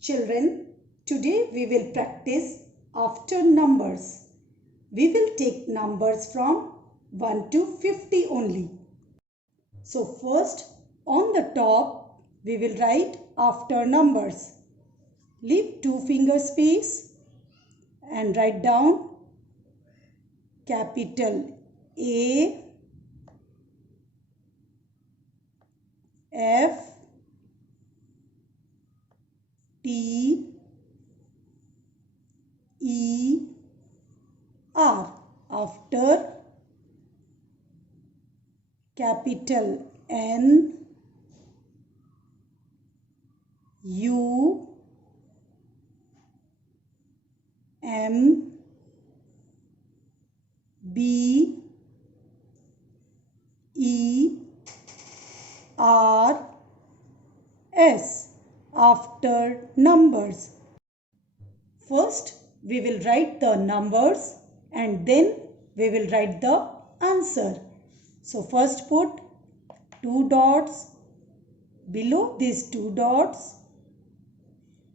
Children, today we will practice after numbers. We will take numbers from 1 to 50 only. So first, on the top, we will write after numbers. Leave 2 finger space and write down capital A, F, T, E, R after capital N, U, M, B, E, R, S after numbers. First, we will write the numbers and then we will write the answer. So first put 2 dots. Below these 2 dots,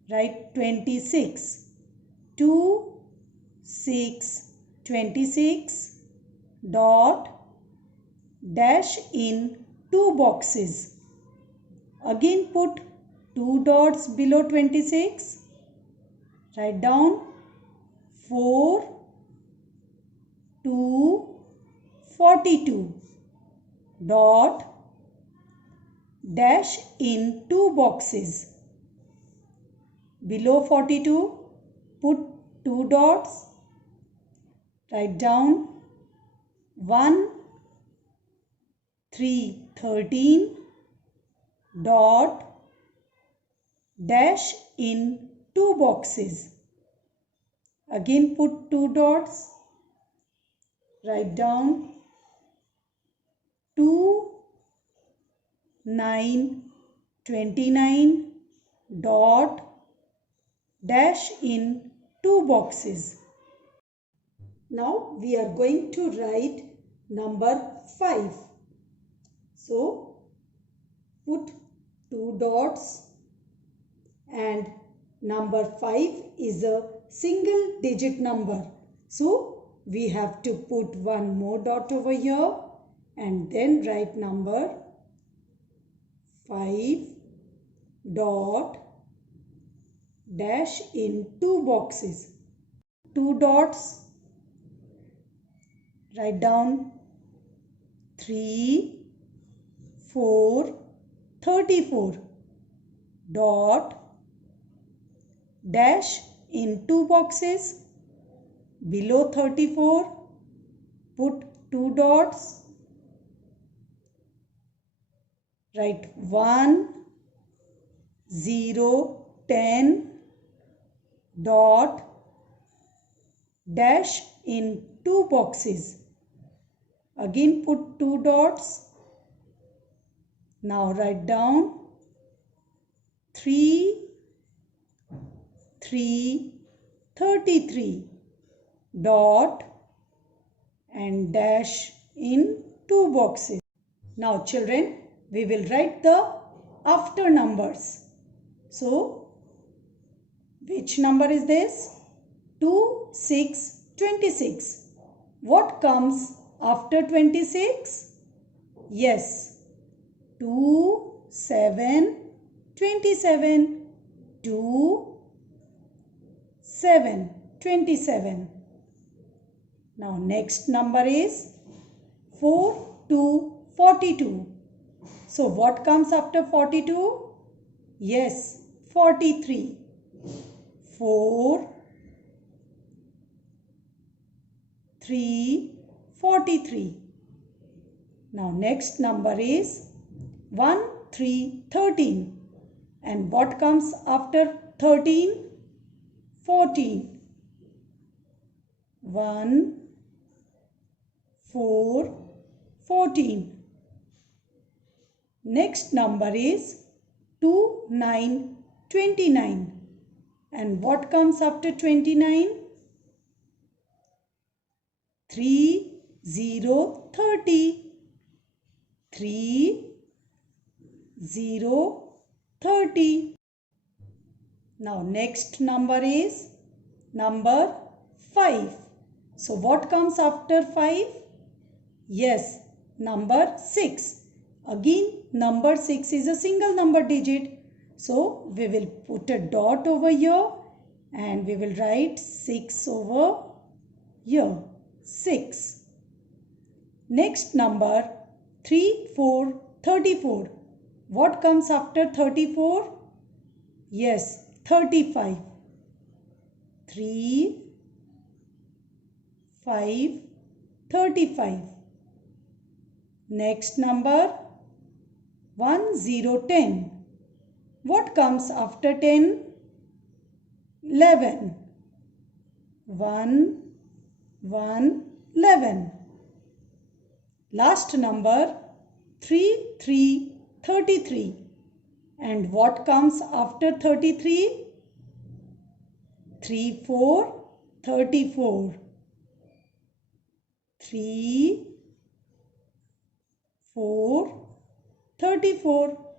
write 26. 2, 6, 26 dot dash in 2 boxes. Again put 2 dots below 26. Write down 4, 2, 42 dot dash in 2 boxes. Below 42 put 2 dots. Write down 1, 3, 13 dot dash in 2 boxes. Again put 2 dots. Write down 2, 9, 29 dot dash in 2 boxes. Now we are going to write number 5. So put 2 dots and number 5 is a single digit number. So we have to put one more dot over here and then write number 5 dot dash in 2 boxes. 2 dots. Write down 3, 4, 34 dot dash in 2 boxes. Below 34 put 2 dots. Write 1, 0, 10 dot dash in 2 boxes. Again put 2 dots. Now write down 3, 3, 33 dot and dash in 2 boxes. Now children, we will write the after numbers. So which number is this? 2, 6, 26. What comes after 26? Yes, 2, 7, 27. 2, 7, 27. Now next number is 4, 2, 42. So what comes after 42? Yes, 43. 4, 3, 43. Now next number is 1, 3, 13. And what comes after 13? 14. 1, 4, 14. Next number is 2, 9, 29. And what comes after 29? 3, 0, 30. 3, 0, 30. Now next number is number 5. So what comes after 5? Yes, number 6. Again, number 6 is a single number digit. So we will put a dot over here and we will write 6 over here. 6. Next number 3, 4, 34. What comes after 34? Yes, 35. 3, 5, 35. Next number 1, 0, 10. What comes after 10? 11. 1, 1, 11. Last number 3, 3, 33. And what comes after 33? 3, 4, 34. 3, 4, 34.